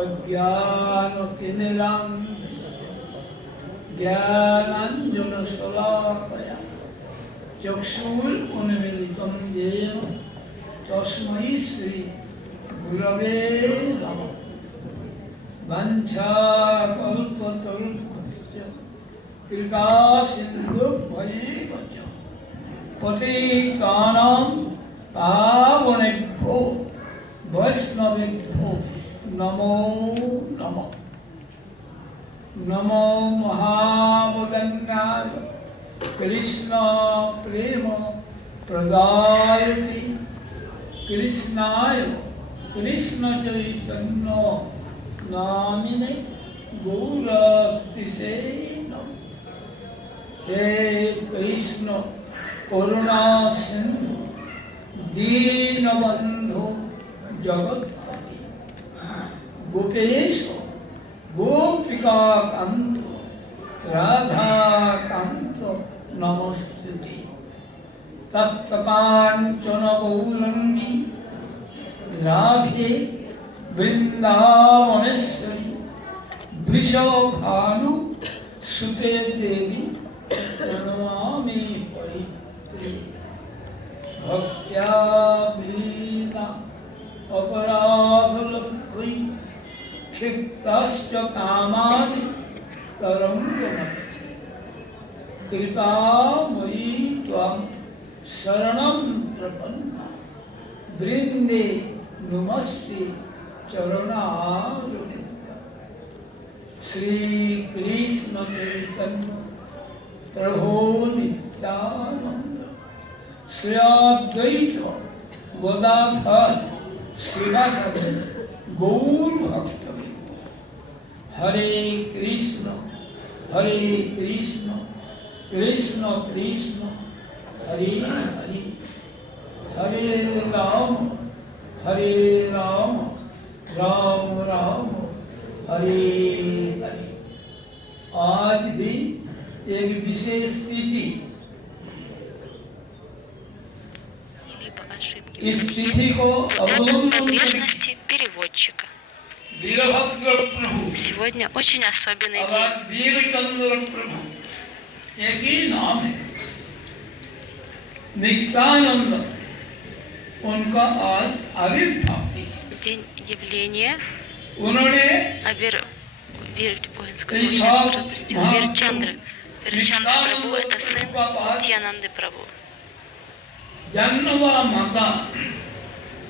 अज्ञानतिमिरान्धस्य ज्ञानाञ्जनशलाकया चक्षुरुन्मीलितं येन तस्मै श्रीगुरवे नमः। वञ्चाकल्पतरुभ्यश्च कृपासिन्धुभ्यैव च पतितानां पावनेभ्यो वैष्णवेभ्यो नमो नमः। नमो महावदन्याय कृष्ण प्रेम प्रदायति कृष्णाय कृष्ण चैतन्य नामिने गौरतिसे नमः। हे कृष्ण करुणा सिंधु दीनबंधु जगत्पति गोपेश गोपिका कांत राधा कांत नमस्ते। तप्तकांचन गौरंगी राधे वृंदावनेश्वरी वृषभानु सुते देवी प्रणमामि परिप्रिये। भक्त्या वीणा अपराधलब्ध्यै क्षिप्तश्च कामादि तरङ्गमध्य कृपामयी त्वां शरणं प्रपन्ना वृन्दे नमस्ते चरणारविन्दम्। श्री कृष्ण चैतन्य प्रभो नित्यानंद श्री अद्वैत गदाधर श्रीवासदि गौर भक्तवृंद। हरे कृष्ण कृष्ण कृष्ण हरे हरे हरे राम राम राम हरे हरे। आज भी एक विशेष तिथि, इस तिथि को погрешности переводчика. Сегодня очень особенный день. एक ही नाम है नित्यानंद, उनका आज आविर्भाव है। День явления उन्होंने Вирчандра. Вирчандра Прабhu — это сын Нитьянанды Прабhu. जन्नवा माता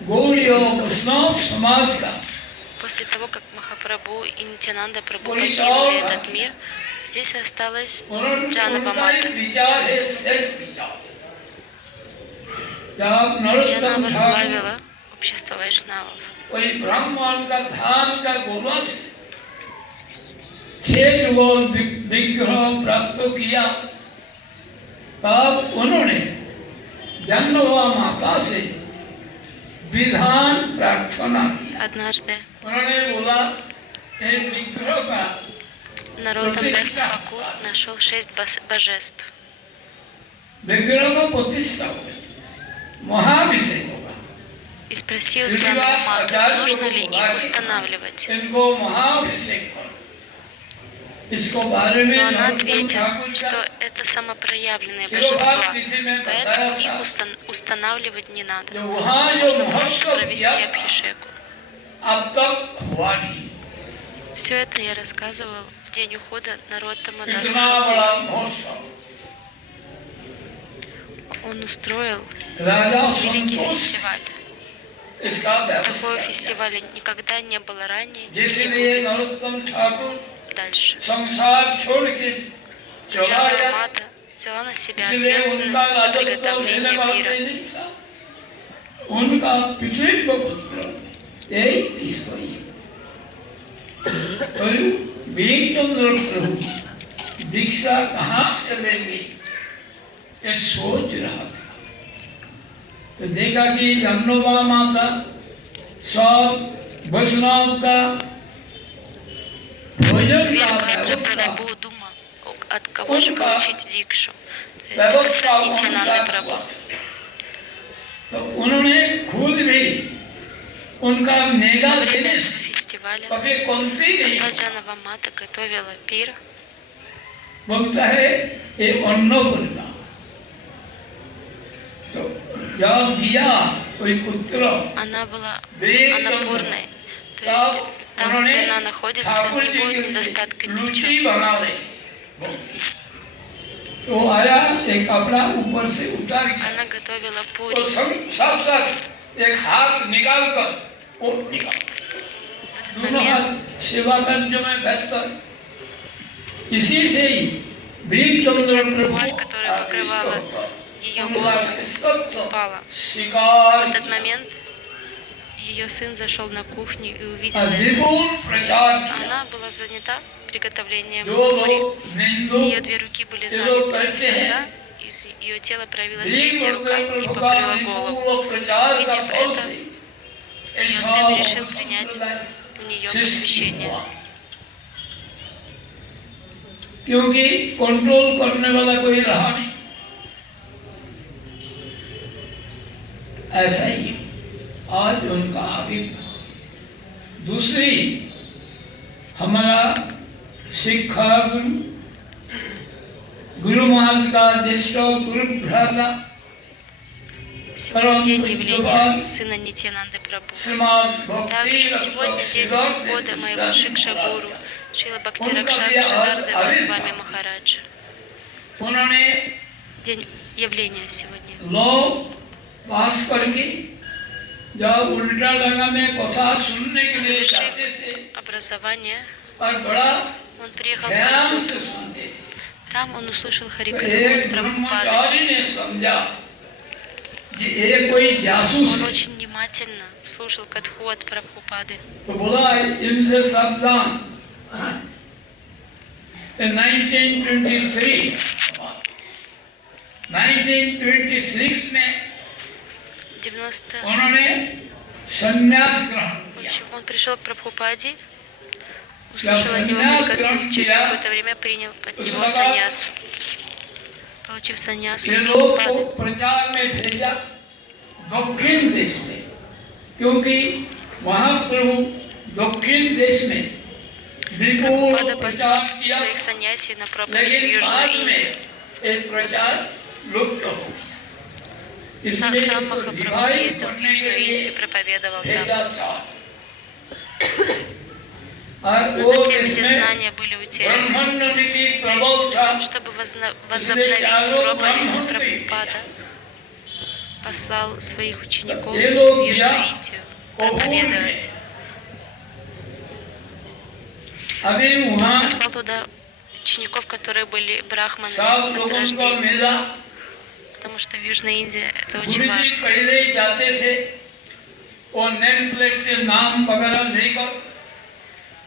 गौड़ी और वैष्णव समाज का После того, как Махапрабху и Нитьянанда Прабху покинули этот мир, здесь осталась Джанава Мата. И она возглавила общество вайшнавов. विग्रह प्राप्त किया, तब उन्होंने जन्नवा माता से विधान प्रार्थना किया। Однажды उन्होंने बोला एक विग्रह का Наротамдас Тхакур нашел 6 божеств. विग्रह का प्रतिष्ठा होगा, महाभिषेक होगा। И спросил Джанаву Мату, нужно ли их устанавливать. इनको महाभिषेक करो। Но она ответила, что это самопроявленные божества, поэтому их устанавливать не надо. Нужно просто провести абхишеку. Все это я рассказывал в день ухода Нароттама Дас Тхакура. Он устроил великий фестиваль. Такого фестиваля никогда не было ранее и не будет дальше. Джанава Мата взяла на себя ответственность за приготовление мира. दीक्षा कहाँ से लेंगे ये सोच रहा था, तो देखा कि जन्नवा माता सब वैष्णव का भोजन का व्यवस्था Прабху думал, от кого же получить дикшу. Это сын Нитьянанды Прабху. तो उन्होंने खुद भी उनका नेगा देने से фестиваля, कभी कुंती नहीं когда Джанава Мата готовила пир, बोलता है ये अन्नपूर्णा। तो जब दिया कोई पुत्र она была वेद анапурной. То есть там, где она находится, ठाकुर не जी будет के недостатка ни в लुची чем. बना रही तो आया एक कपड़ा ऊपर से उतार गया Она готовила तो пури. साथ साथ एक हाथ निकाल कर वो निकाल В этот दोनों हाथ момент सेवा कार्य में व्यस्त है। इसी से ही बीज चंद्र печать प्रभु вуаль, которая покрывала ее उनका голову, शिष्यत्व упала. शिकार В этот момент ее сын зашел на кухню и увидел और это. विपुल प्रचार किया। Она была занята приготовлением जो пури. लोग निंदु Ее две руки были заняты. Тогда из ее тела проявилась третья рука и покрыла голову. Увидев это, ее сын решил принять у нее посвящение. क्योंकि कंट्रोल करने वाला कोई रहा नहीं। ऐसा ही आज उनका आविर्भाव। दूसरी हमारा शिक्षा गुरु महाराज का ज्येष्ठ गुरु भ्राता Сегодня день явления сына Нитьянанды Прабху. Также сегодня день года моего Шикша Гуру Шрила Бхакти Ракшак Шидардева Госвами Махараджа. День явления сегодня. लोग पास करके जब उल्टा गंगा में कथा सुनने के लिए जाते थे Совершив образование, और बड़ा он приехал в ध्यान से Калькутту. सुनते थे। Там он услышал तो Харикатху एक Прабхупады. ब्रह्मचारी ने समझा कि ये कोई जासूस Он है। очень внимательно слушал Катху от Прабхупады. तो बोला इनसे सावधान। In 1926 में 90. उन्होंने संन्यास ग्रहण В किया। общем, он пришел к Прабхупаде, услышал от него Харикатху, через какое-то время принял от него саньясу. Получив саньясу ये от लोग को Прабхупады, प्रचार में भेजा दक्षिण देश में, क्योंकि वहाँ प्रभु दक्षिण देश में विपुल Прабхупада प्रचार послал किया, своих саньяси на проповедь в लेकिन Южную बाद Индию. में एक प्रचार लुप्त हो गया। Сам इसलिए इसको Махапрабху रिवाइव ездил в करने के Южную लिए Индию, проповедовал भेजा там. था। और Но वो затем все इसमें знания были утеряны. ब्रह्मण्य नीति प्रबल था। Чтобы возобновить проповедь, Прабхупада послал своих учеников в Южную Индию проповедовать. अभी Он वहाँ послал туда учеников, которые были सब брахманами от लोगों का рождения, मेला потому что в Южной Индии это गुरु очень जी важно. पहले ही जाते थे और नेम प्लेट से नाम वगैरह लेकर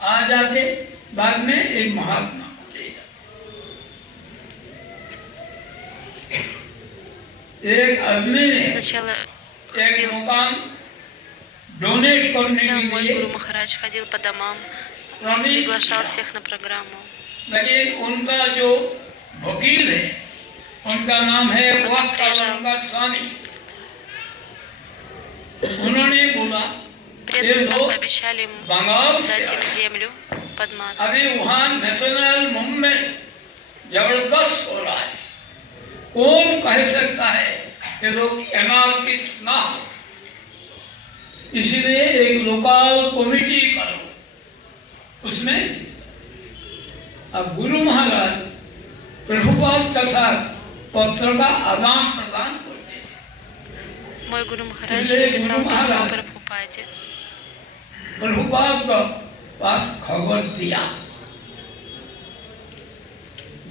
आ जाते, बाद में एक महात्मा को ले जाते। एक आदमी ने Сначала एक ходил, मकान डोनेट करने сначала के мой लिए Гуру Махарадж ходил по домам, प्रॉमिस приглашал किया। всех на программу. लेकिन उनका जो वकील है उनका नाम है वक्तालंकार स्वामी। उन्होंने बोला ये Преданные там लोग пообещали ему बंगाल से дать им आए। землю под мазу. अभी वहाँ नेशनल मूवमेंट जबरदस्त हो रहा है। कौन कह सकता है कि लोग एनार्किस्ट ना हो? इसलिए एक लोकल कमिटी करो उसमें। अब गुरु महाराज प्रभुपाद का साथ पत्र का आदान प्रदान करते थे। Мой Гуру Махарадж Или написал Гуру письмо Махарадж. Прабхупаде. प्रभुपाद को पास खबर दिया।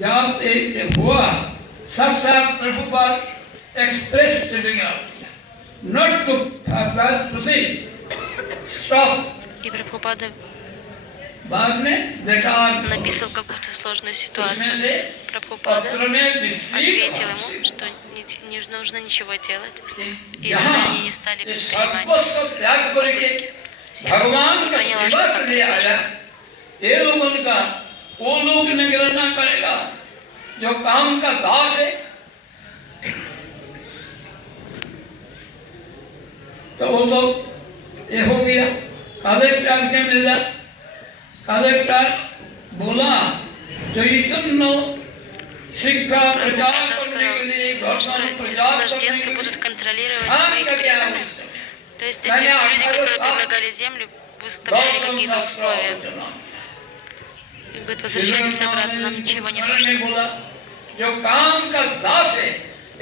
जब एक हुआ साथ साथ प्रभुपाद एक्सप्रेस टेलीग्राफ दिया, not to further proceed, stop. И Прабхупада बाद में लेटर написал какую-то сложную उसमें ситуацию. से Прабхупада पत्र में विस्तृत ответил रूप से ему, что не нужно ничего делать. И जहाँ тогда они не стали ये предпринимать सर्वस्व त्याग करके все. भगवान Не का поняла, सेवा что там करने आया, произошло. ये लोगों का वो लोग निगराना करेगा जो काम का दास है। तो वो तो ये हो गया। कलेक्टर के मिला, कलेक्टर बोला चैतन्य शिक्षा प्रचार करने के लिए что गौतम эти प्रचार करने наслажденцы के будут लिए контролировать शांत моих क्या преданных. आवश्यक है? То есть эти люди, которые предлагали землю, выставляли गौतम какие-то условия. शास्त्र И говорит, возвращайтесь обратно, нам ничего не нужно. ने बोला जो काम का दास है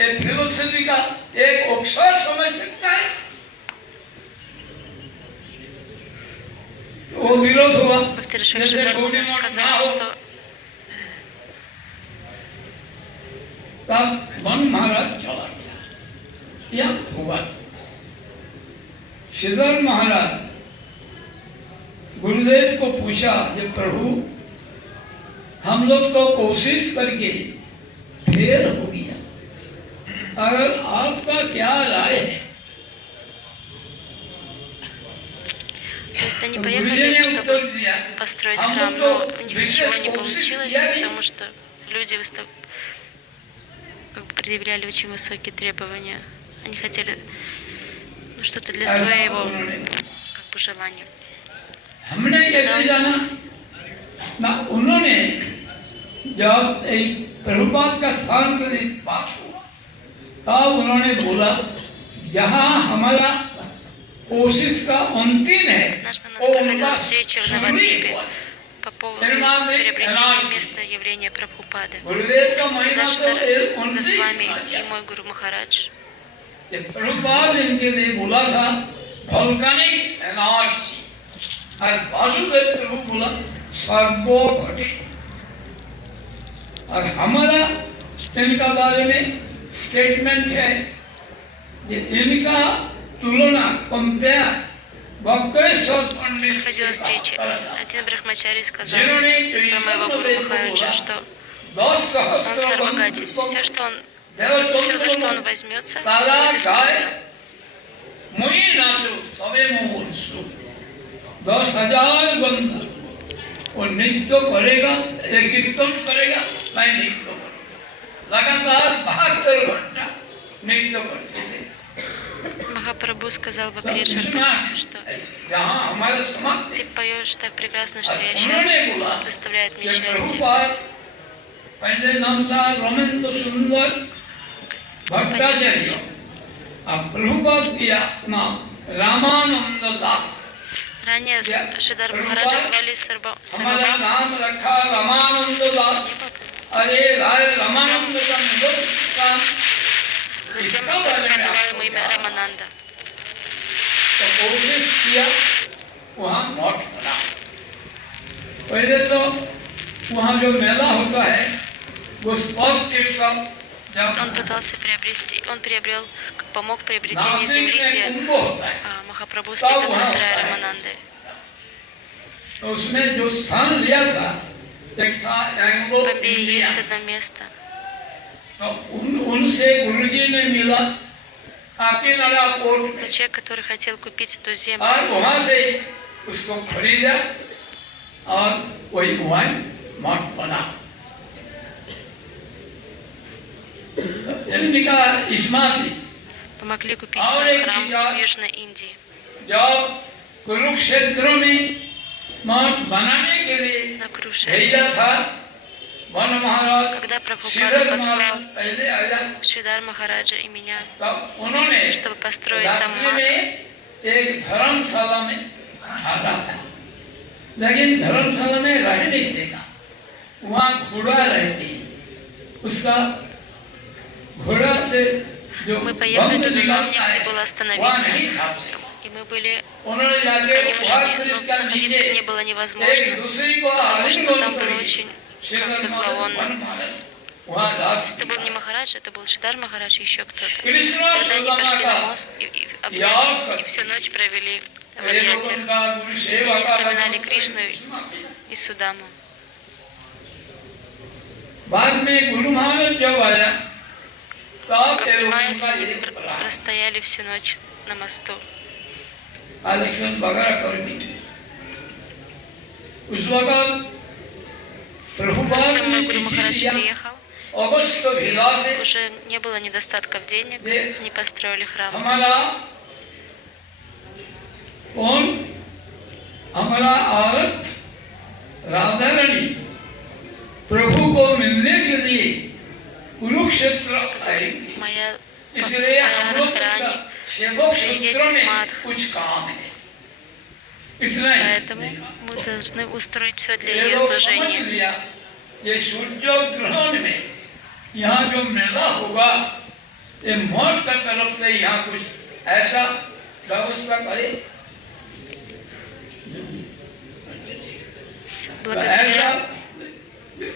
ये फिलोसफी का एक अक्षर समझ सकता है, वो विरोध हुआ। Бхакти Рашак जैसे Шидарма गौड़ी сказал, मठ что तब वन महाराज चला गया, यह हुआ। श्रीधर महाराज गुरुदेव को पूछा कि प्रभु हम लोग तो कोशिश करके फेल हो गया, अगर आपका क्या राय है? то есть они तो поехали, गुरुदेव ने чтобы उत्तर दिया, построить हम храм, लोग но तो у них विशेष ничего не कोशिश получилось, किया नहीं। потому что люди как бы предъявляли очень высокие требования. Они хотели что-то для ऐसा своего उन्होंने- как бы желания. हमने कैसे जाना ना, उन्होंने जब एक प्रभुपाद का स्थान के लिए बात हुआ तब उन्होंने बोला जहाँ हमारा कोशिश का अंतिम है Однажды у нас वो проходила उनका встреча в शुरू ही Навадвипе हुआ। по поводу Нирманы приобретения Энарджи. места явления Прабхупады. गुरुदेव का महिमा Даже तो एक उनसे ही Госвами सुना и गया। мой Гуру Махарадж ये प्रभुपाद इनके लिए बोला था वोल्केनिक एनर्जी, और वासुदेव प्रभु बोला सर्वोपरि, और हमारा इनका बारे में स्टेटमेंट है कि इनका तुलना कंपेयर बक्रेश्वर पंडित проходила से встреча. करना। Один брахмачари сказал जिन्होंने про моего Гуру चैतन्य Махараджа, बोला, что 10 он सहस्त्र сарвагати. Все, за что он возьмется, तारा будет गाय исполнено. मुनि नाचो तबे मोहसु 10,000 बंदा वो नृत्य करेगा, एक कीर्तन करेगा, मैं नृत्य करूंगा। लगातार 72 घंटा नृत्य करते थे। Махапрабху сказал तो Вакрешвар इसमें Пандиту, что यहाँ हमारा समाप्ति ты поешь так прекрасно, что और я उन्होंने счастлив, बोला доставляет мне कि счастье. प्रभुपाद पहले नाम था रोमेंद्र सुंदर भट्टाचार्य, अब प्रभुपाद किया नाम रामानंद दास। Ранее Шридар Махараджа звали हमारा Сарвабхама. नाम रखा रामानंद दास। अरे राय रामानंद का मतलब Затем इसका बारे में назвал आपको ему имя क्या? Рамананда. तो कोशिश किया वहाँ मठ बना। पहले तो वहाँ जो मेला होता है वो स्पॉट तीर्थम Он пытался приобрести, он приобрел, помог в приобретении नासिक земли, में где कुंभ होता है, Махапрабху встретился с Рай Раманандой. तो उसमें जो स्थान लिया था एक था एंग्लो В Бомбее इंडिया। есть одно место. तो उनसे गुरुजी ने मिला काकीनाडा पोर्ट में, Это человек, который хотел कупить эту землю. और वहां से उसको खरीदा और वही वहाँ मठ बना। इनका स्मारक Помогли купить और एक храм विचार- в Южной Индии. जब कुरुक्षेत्र में मठ बनाने के लिए На Крушетре. भेजा था वन महाराज Когда Прабхупада श्रीधर послал महाराज पहले आया, Шридар Махараджа и меня, तब उन्होंने чтобы построить там रात्रि мат. में एक धर्मशाला में ठहरा था, लेकिन धर्मशाला में रह नहीं सका। वहाँ घोड़ा रहती, उसका घोड़ा से जो Мы поехали गंध туда, но निकलता негде है, было वहाँ остановиться. नहीं खा सका। И мы были, उन्होंने जाके они गुहार ушли, ब्रिज но का находиться नीचे не было एक невозможно, दूसरी को потому что आलिंगन там было करके очень श्रीधर как бы महाराज, зловонно. वन महाराज वहाँ То रात есть это был не Махарадж, это был Шридар Махарадж и еще кто-то. कृष्ण Тогда они пошли सुदामा на का мост и обнялись, и всю ночь провели в объятиях. उनका गुरु सेवा Они का вспоминали Кришну и Судаму. बाद में गुरु महाराज जब आया तब Обнимаясь, उनका они एक बड़ा простояли всю ночь на мосту. आलिंगन वगैरह कर दी। उस वक्त प्रभुपाद Затем ने мой Гуру चिट्ठी Махарадж दिया, приехал, अगस्त भिला से уже не было недостатков денег, не построили храм. हमारा कौन हमारा औरत राधा रानी प्रभु को मिलने के लिए कुरुक्षेत्र आएंगी, моя इसलिए हम लोग Радхарани सेवक приедет सूत्रों в में Мадх. कुछ काम है, इतना ही। Поэтому мы должны устроить все для ये ее लोग समझ служения. लिया ये सूर्य ग्रहण में यहाँ जो मेला होगा ये मठ का तरफ से यहाँ कुछ ऐसा व्यवस्था करे, तो ऐसा Благодаря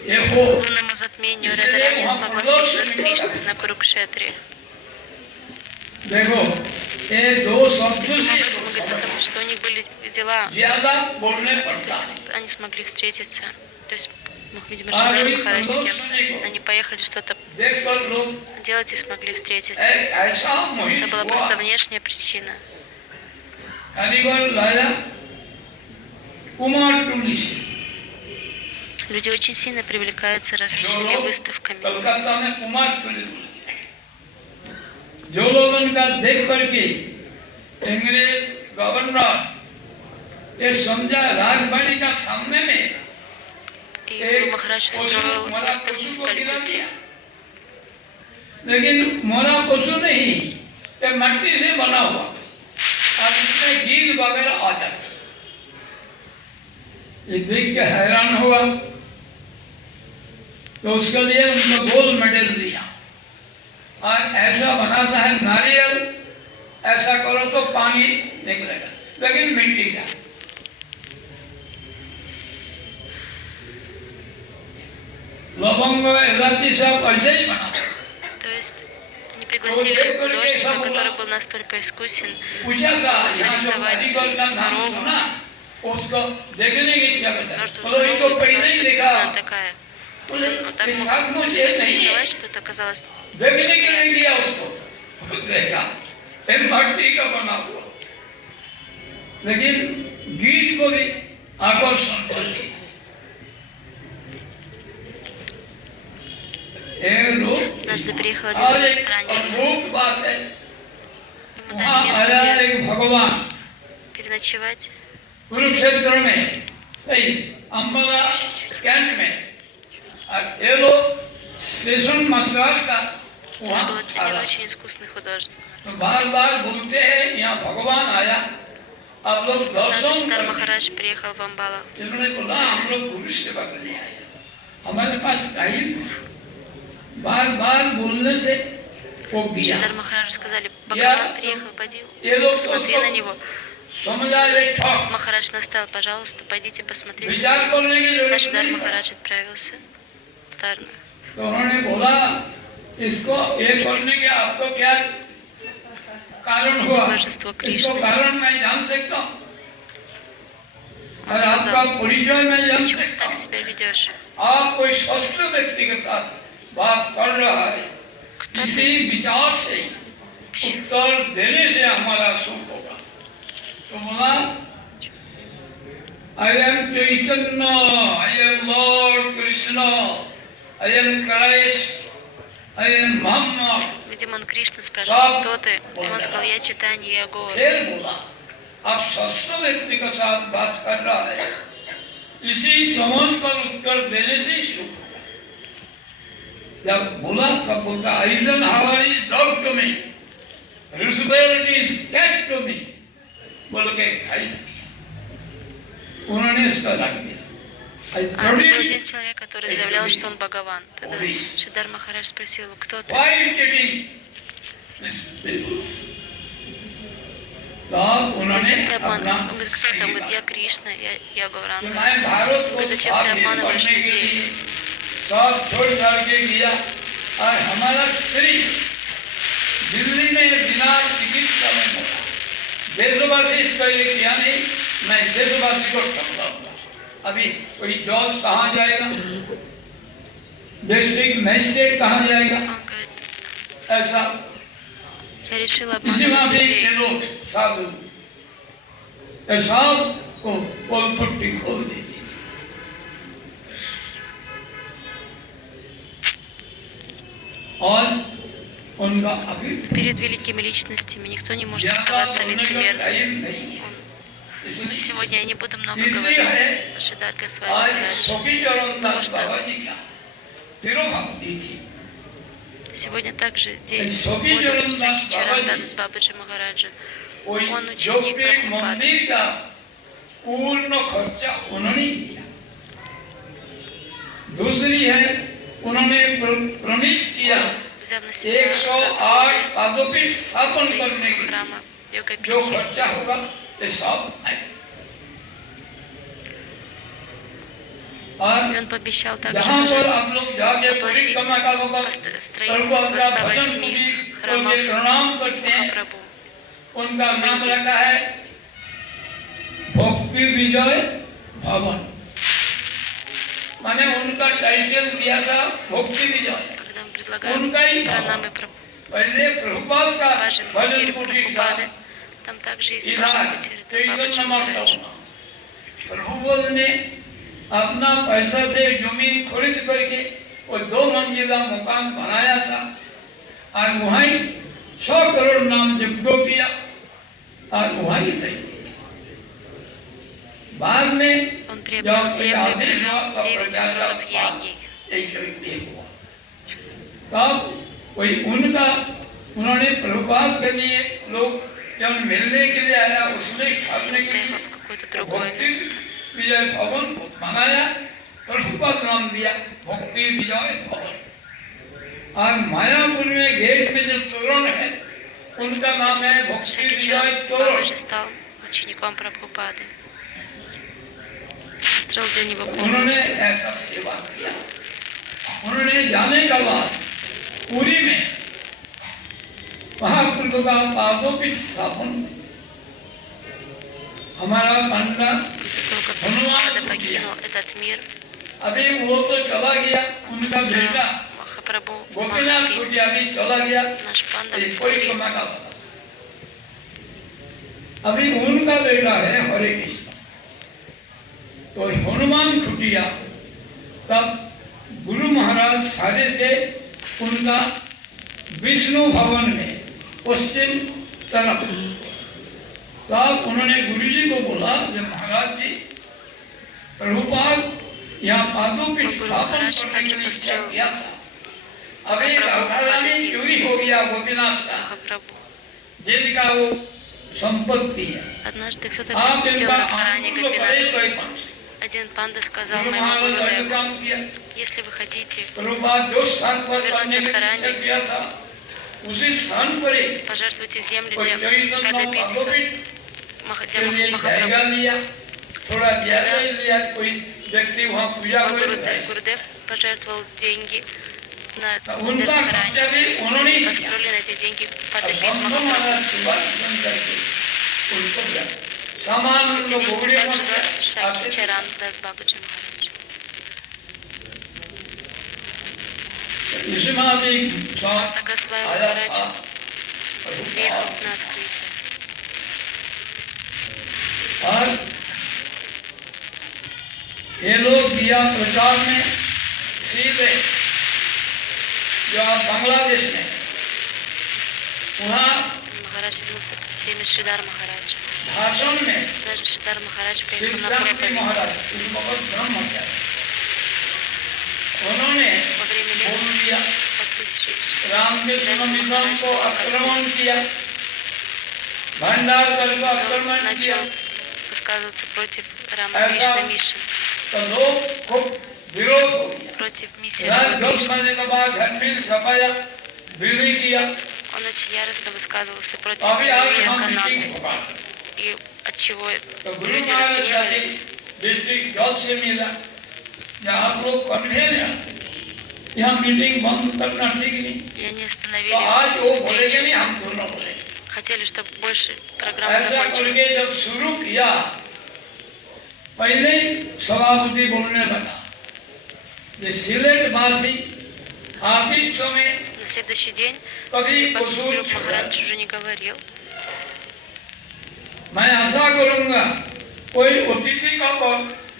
ये हो। лунному затмению Радарани смогла встретиться с Кришной на Курукшетре. देखो ये दो शब्दों Таким से образом, мы говорим о том, что у них были дела, ज्यादा बोलने то पड़ता есть है। они смогли встретиться. То есть мы видим Шидар Махарадж с кем-то. Они поехали что-то देखकर लोग делать и смогли встретиться. ऐसा मोहित Это была हुआ, просто внешняя причина. कारीगर लाया कुमार टूली से, Люди очень сильно привлекаются जो различными लोग выставками. कलकत्ता में कुमार टूली बोलते हैं, जो लोग उनका देख करके अंग्रेज गवर्नर ये समझा राजवाड़ी का सामने में И Гуру Махарадж устроил выставку в Калькутте. लेकिन मोरा पशु नहीं, ये मट्टी से बना हुआ था और इसमें गीत वगैरह आ जाते। ये देख के हैरान हुआ तो उसके लिए उनको गोल्ड मेडल दिया और ऐसा बनाता है नारियल, ऐसा करो तो पानी निकलेगा, लेकिन मिट्टी का। लवंग इलायची सब ऐसे ही बना। То есть они пригласили художника, который был настолько искусен पूछा था यहाँ जो нарисовать कारीगर का नाम корову. सुना, उसको देखने की इच्छा करता है। Мертвую बोलो ये तो корову, पहले казалось, ही что देखा, действительно такая. То есть он так ये мог सचमुच ये искусно नहीं है, рисовать, что это казалось. देखने के लिए गया उसको, देखा ये मट्टी का बना हुआ, लेकिन गीत को भी आकर्षण कर ली। ये लोग Однажды приехал один और एक иностранец. अद्भुत बात है, Ему वहाँ дали место, आया где एक भगवान переночевать. कुरुक्षेत्र में, नहीं अम्बाला कैंट में, और ये लोग स्टेशन मास्टर का Это वहाँ был один आया। очень искусный художник. तो बार बार बोलते हैं यहाँ भगवान आया, आप लोग दर्शन Шидар करें। Махарадж приехал в Амбала. इन्होंने बोला हम लोग गुरु सेवा के लिए आए, हमारे पास टाइम नहीं। बार बार बोलने से वो गया। Шидар Махараджу сказали, Бхагаван приехал, пойди, ये लोग посмотри उसको на него. समझा ले ठोक, Махарадж настал, пожалуйста, пойдите посмотрите. विचार करने की На जरूरत Шидар नहीं। Махарадж отправился в Тарну. तो उन्होंने बोला इसको ये करने के आपको क्या कारण हुआ, बожество इसको Кришны. कारण मैं जान सकता हूँ Он और आपका сказал, परिचय मैं जान почему ты सकता так हूँ। себя ведешь? आप कोई स्वस्थ व्यक्ति के साथ बात कर रहा है, Кто इसी ты? विचार से उत्तर देने से हमारा सुख होगा। तो बोला I am Chaitanya, I am Lord Krishna, I am Christ, I am Muhammad. Видимо, он Кришну спрашивал, кто ты? И он сказал, я Чайтанья, я Гор. फिर बोला आप स्वस्थ व्यक्ति के साथ बात कर रहा है, इसी समझ पर उत्तर देने से सुख होगा। जब बोला तब बोलता Eisenhower is dog to me, Roosevelt is cat to me, बोल के खाई दिया। उन्होंने इसका रख दिया। I А это был один produced человек, который заявлял, что он Бхагаван. Тогда Шидар Махарадж спросил его, кто ты? why irritating these peoples? तब उन्होंने Зачем ты अपना обманываешь? Он говорит, кто ты? Он सही говорит, я Кришна, я कि Гауранга. मैं भारत को Говорит, зачем साथ ты में обманываешь पढ़ने के людей? लिए सब छोड़ छाड़ के गया और हमारा स्त्री दिल्ली में बिना चिकित्सा में मरा। देशवासी इसका ये किया नहीं, मैं देशवासी को ठमकाऊंगा। अभी कोई जज कहाँ जाएगा, डिस्ट्रिक्ट मजिस्ट्रेट कहाँ जाएगा, Он говорит, ऐसा я решила इसी वहाँ обманывать पे людей. ये लोग साधु ये सब को पोल पट्टी खोल देती थी। आज उनका अभी Перед великими личностями никто не может ज्यादा оставаться बोलने का лицемерным. टाइम नहीं है। Он इसलिए Сегодня я не буду много तीसरी говорить है о Шидар Госвами आज Махарадж. सोकी चरण Потому दास что बाबा जी का तिरुभक्ति थी сегодня также день सोकी года चरण Соки दास बाबा Чарандана जी с Бабаджи Махараджа. कोई Он जो ученик भी Прабхупады. मंदिर का पूर्ण खर्चा उन्होंने ही दिया दूसरी है उन्होंने प्रमिस किया Взяв на себя 108 расходы पादोपीठ स्थापन करने строительства के लिए храма जो Йогапитхи. खर्चा होगा ये सब है और И он пообещал также जहाँ पर пожертвовать आप लोग जाके पूरी оплатить कमा का होगा строительство 108 храмов प्रणाम करते हैं Махапрабху. उनका नाम रखा है भक्ति विजय भवन माने उनका टाइटल दिया था भक्ति विजय Когда мы предлагаем उनका ही пранамы पहले प्रभुपाद का Баджан भजन Кутири कुटीर था Прабхупады, там также есть इलाज Баджан Кутири, तो это Бабаджи Махарадж. प्रभुपाद ने अपना पैसा से जमीन खरीद करके वो 2 मंजिला मकान बनाया था और वहीं 100 करोड़ नाम जप किया और वहीं नहीं बाद में Он приобрел землю и आदेश हुआ привел तब 9 प्रचार का миллионов яги. हुआ तब वही उनका उन्होंने प्रभुपाद के लिए लोग जब मिलने के लिए आया उसमें Затем ठाकने он के поехал लिए в какое-то другое भक्ति место. विजय भवन बनाया प्रभुपाद नाम दिया भक्ति विजय भवन और मायापुर में गेट में जो तोरण है उनका नाम है भक्ति Шаки विजय Чаран तोरण Бабаджи стал учеником Прабхупады. Построил для него комнату. उन्होंने ऐसा सेवा किया उन्होंने जाने का बाद पूरी में महाप्रभु का पादोपीठ स्थापन हमारा पंडा После того, как Прабхупада покинул этот мир, अभी वो तो चला गया उनका построил बेटा Махапрабху गोपीनाथ Махапит, कुटिया भी चला गया наш панда एक Пури. परिक्रमा का पता अभी उनका बेटा है हरे कृष्ण तो हनुमान कुटिया तब गुरु महाराज सारे से उनका विष्णु भवन में पश्चिम तरफ तब उन्होंने गुरु जी को बोला जब महाराज जी प्रभुपाद यहाँ पादोपीठ गुरु स्थापन महाराज करने के также लिए इच्छा построил किया था अभी प्रभु राधा रानी पादोपीठ चोरी हो गया गोपीनाथ का Махапрабху. जिनका वो संपत्ति है Однажды кто-то आप похитил इनका на Дхаране आंदोलन करे Гопинатхи. कोई पंच Один панда сказал गुरु моему महाराज ने Гурудеву, काम किया если вы хотите प्रभुपाद जो स्थान पर Вернуть करने के Дхарани. लिए किया था उसी स्थान पर ही пожертвуйте землю कोई для चरित्र Кадапитха, पादोपीठ के लिए для Махапрабху. जायगा लिया थोड़ा ज्यादा ही लिया कोई व्यक्ति वहाँ पूजा Но करे Гурудев пожертвовал деньги на उनका Дхарани. खर्चा भी उन्होंने ही किया Построили на эти деньги अब Падапит संतो Махапрабху. महाराज की बात सुन करके उनको क्या सामान Эти उनको деньги बोरियों также में дас से Шаки आते थे। Чаран, дас Бабаджи Махарадж. इसमें भी Санта Госвами आया Махарадж था приехал на открытие. और ये लोग दिया प्रचार में सीधे जो आप बांग्लादेश में वहाँ Махарадж вернулся к теме Шридар Махараджа. भाषण में Даже Шридар Махарадж приехал на सिद्धांत проповедь. महाराज उस वक्त ब्रह्मचारी उन्होंने Во время बोल лекции दिया Бхакти रामकृष्ण Сиddhanta मिशन Махарадж को आक्रमण किया भंडारकर को आक्रमण किया начал высказываться против Рамакришна Мишин, तो लोग खूब विरोध हो गया против миссии रात 10 Рамакришны. बजे के बाद घंटिल छपाया विधि किया Он очень яростно высказывался против अभी आज Вия हम Канаты, मीटिंग होगा и от чего तो गुरु люди महाराज разгневались. डिस्ट्रिक्ट जज से मिला या आप लोग कन्वेन है यहाँ मीटिंग बंद करना ठीक नहीं И они तो остановили आज वो बोलेंगे встречу. नहीं हम दोनों बोले Хотели, чтобы больше программа ऐसा करके закончилась. जब शुरू किया पहले सभापति बोलने लगा ये सिलेट भाषी आदित्य में На следующий день कभी Шри Бхакти कुछ Сварупа Махарадж уже не говорил. मैं आशा करूंगा कोई अतिथि का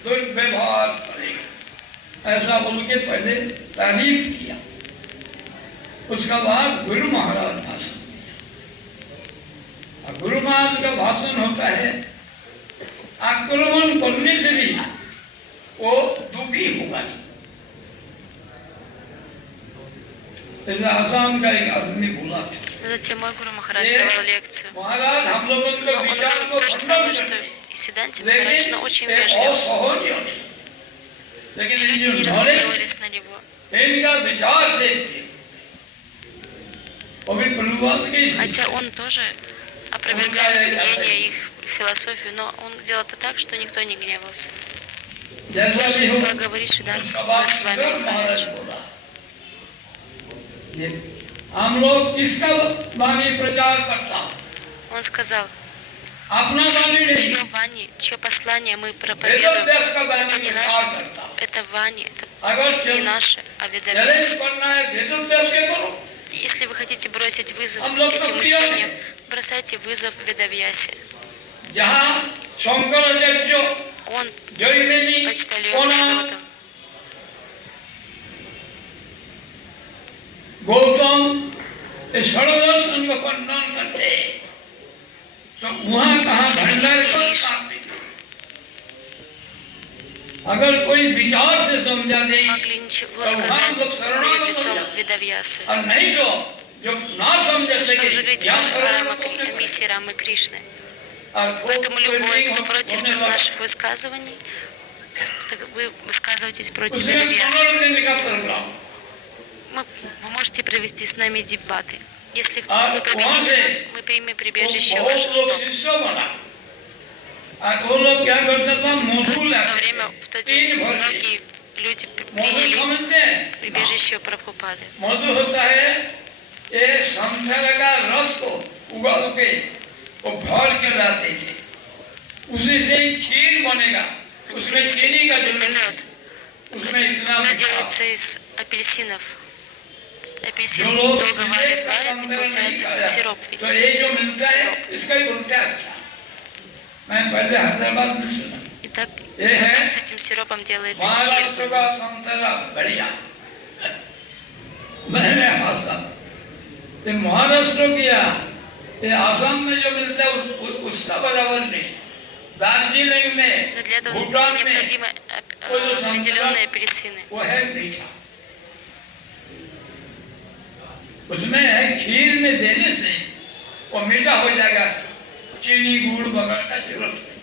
दुर्व्यवहार करेगा ऐसा बोल के पहले तारीफ किया उसका बाद गुरु महाराज भाषण दिया और गुरु महाराज का भाषण होता है आक्रमण करने से भी वो दुखी होगा नहीं। जैसे आसाम का एक आदमी बोला था, Затем мой гуру Махарадж давал лекцию. महाराज हम लोगों Но का он विचार говорил को то же खत्म самое, что करने, и Сиданти Махарадж, но очень लेकिन вежливо. असहनीय नहीं। लेकिन И ये люди जो не नॉलेज разгневались на него. इनका विचार से अभी प्रभुपाद के Хотя он тоже опровергает мнение их философию, но он делал это так, что никто не гневался. जैसा Даже भी हो стал говорить Шридар उसका बात с вами महाराज Махарадж. बोला, ये हम लोग किसका वाणी प्रचार करता, Он сказал, अपना वाणी नहीं, чье вани, чье послание мы वेद проповедуем, व्यास का это वाणी не प्रचार наше, करता। это вани, это अगर не наше, а चैलेंज Ведавьяс. करना है वेद व्यास के करो, Если вы хотите бросить вызов हम लोग этим तो प्रिय учениям, हैं। бросайте вызов Ведавьясе. जहाँ शंकराचार्य Он जयमिनी почтальон कोना Бхагаватам. गौतम ये सर्वदर्शन का वर्णन करते, तो वहाँ कहाँ भंडार पर काफी। अगर कोई विचार से समझा दे Могли ничего तो वहाँ сказать लोग перед शरणागत हो лицом जाते, Ведавьясы. और नहीं तो जो ना समझ Что सके же говорить या о शरणागत होने о миссии Рамы Кришны? और वो Поэтому कोई любой, नहीं кто против होने वाला। наших высказываний, так вы высказываетесь против उसमें Ведавьясы. मनोरंजन का प्रोग्राम, Вы можете провести с нами дебаты. Если А вы победите वहाँ से нас, мы примем तो прибежище बहुत ваших लोग стоп. शिष्य बना, और वो लोग क्या करते थे, В मधु то लाते थे, время, в тот तीन день, भर के। многие люди मधु приняли समझते हैं, прибежище у Прабхупады. मधु होता है ये संसार का रस को उगाल के वो भर के लाते थे, उसी से खीर बनेगा, उसमें चीनी का Это जरूरत мед. नहीं, उसमें इतना Она मिठास। делается из апельсинов. Апельсин जो लोग долго सिगरेट варят, का варят, и संग्रह नहीं получается खाया, сироп. तो ये जो मिलता है Сироп. इसका ही बोलते हैं अच्छा। मैं पहले हैदराबाद में सुना, И так ये है потом с этим сиропом делается महाराष्ट्र кир. का संतरा बढ़िया। मैंने हंसा, ये महाराष्ट्र किया, ये आसाम में जो मिलता है उसका बराबर नहीं, दार्जिलिंग में, Но для этого भूटान में необходимы определенные апельсины. वो है मीठा, उसमें खीर में देने से वो मीठा हो जाएगा, चीनी गुड़ वगैरह का जरूरत नहीं।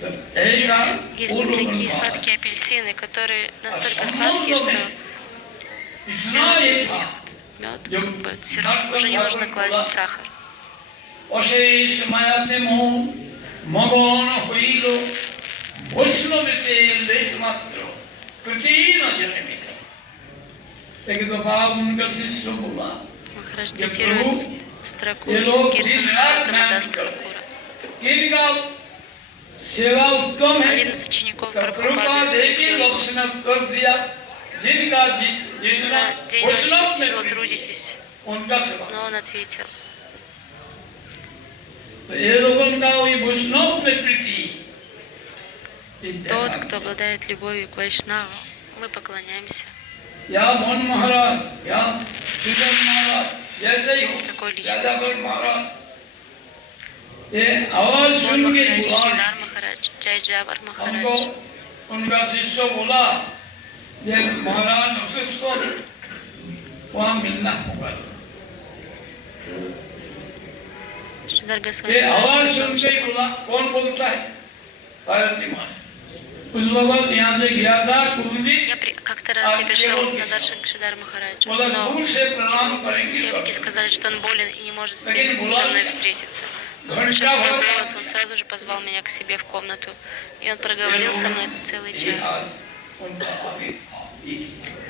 तो ऐसा Есть वो लोग такие बनता है। сладкие апельсины, которые настолько А сладкие, самому что इतना сделать ये из था, них мед, как бы сироп, уже не нужно класть сахар. অশেষ মায়াতে মন মগন হইল বৈষ্ণবেতে লেশ মাত্র প্রতিদিন জন্মিত। एक दफा उनका शिष्य बोला, Махарадж Я цитирует пробую. строку Я из пробую. Киртана Я Галтамадас пробую. Такура. इनका सेवा उत्तम है, Один из учеников तो Прабхупады प्रभुपाद एक ही спросил его, लक्ष्य में कर दिया, जिनका जितना день वैष्णव очень में тяжело प्रीति, трудитесь. उनका सेवा। Но он ответил, तो ये लोगों का वही वैष्णव में प्रीति, тот, кто обладает любовью к Вайшнаву, мы поклоняемся या मोहन महाराज या सुदन महाराज जैसे ही हो, такой राजा личности. महाराज, ये आवाज Мон सुन के Махарадж, बुला Шридар Махарадж, Джай Джавар हमको Махарадж. उनका शिष्य बोला, ये महाराज वशिष्ठ वहाँ मिलना होगा। Шридар ये Госвами आवाज Махарадж सुन сказал, के बोला, कौन बोलता है? पार्वती माँ। उस वक्त यहाँ से गया था गुरुजी, Как-то раз я пришел на даршан к Шридар Махараджу, बोला но दूर से प्रणाम करेंगे। севаки сказали, что он болен и не может со мной встретиться. Но услышав мой голос, он сразу же позвал меня к себе в комнату, и он проговорил со мной целый час.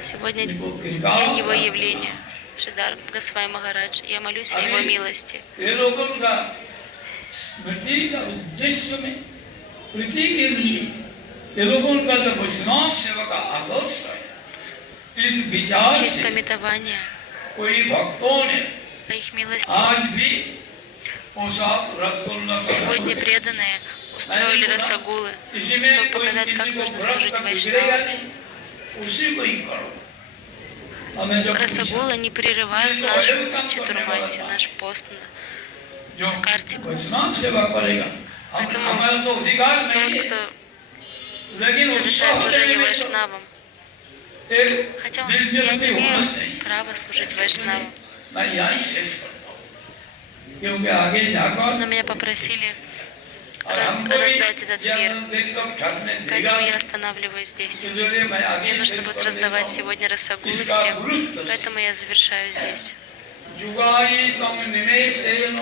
Сегодня день его явления, Шридар Госвами Махарадж. Я молюсь о его милости. ये लोगों का स्मृति का उद्देश्य में प्रीति के लिए ये लोगों का जो वैष्णव सेवा का आदर्श है, इस विचार В честь से пометования कोई भक्तों ने о их милости आज भी पोशाक रसगुल्ला сегодня преданные устроили расагулы, чтобы показать, как нужно служить Вайшнавам. उसी को ही करो। हमें जब Расагулы не прерывают нашу чатурмасию, наш пост. जो Картику. वैष्णव सेवा करेगा Поэтому हमारा तो अधिकार Тот, नहीं है кто लेकिन совершает उसका служение होने में вайшнавам, एक хотя я не दिलचस्पी होना имею चाहिए права служить вайшнавам, मैं यहीं शेष करता हूँ क्योंकि आगे जाकर но меня попросили और हमको भी раздать этот जब мир, दिन को घर में देगा поэтому я останавливаюсь здесь. इसलिए मैं आगे Мне нужно शेष будет कर раздавать देता हूँ сегодня рассагулы इसका всем, गुरुत्व поэтому я завершаю здесь. जुगायितं निमेषेन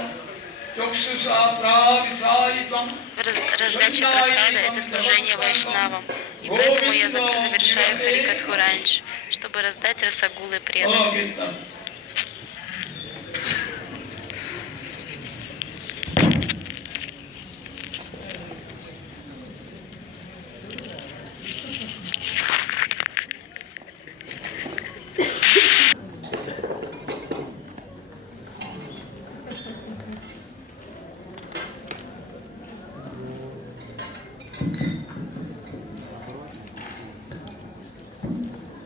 चक्षुषा प्राविशायितं Раздача прасада – это служение вайшнавам. И поэтому я завершаю Харикатху раньше, чтобы раздать расагулы преданным. Логитам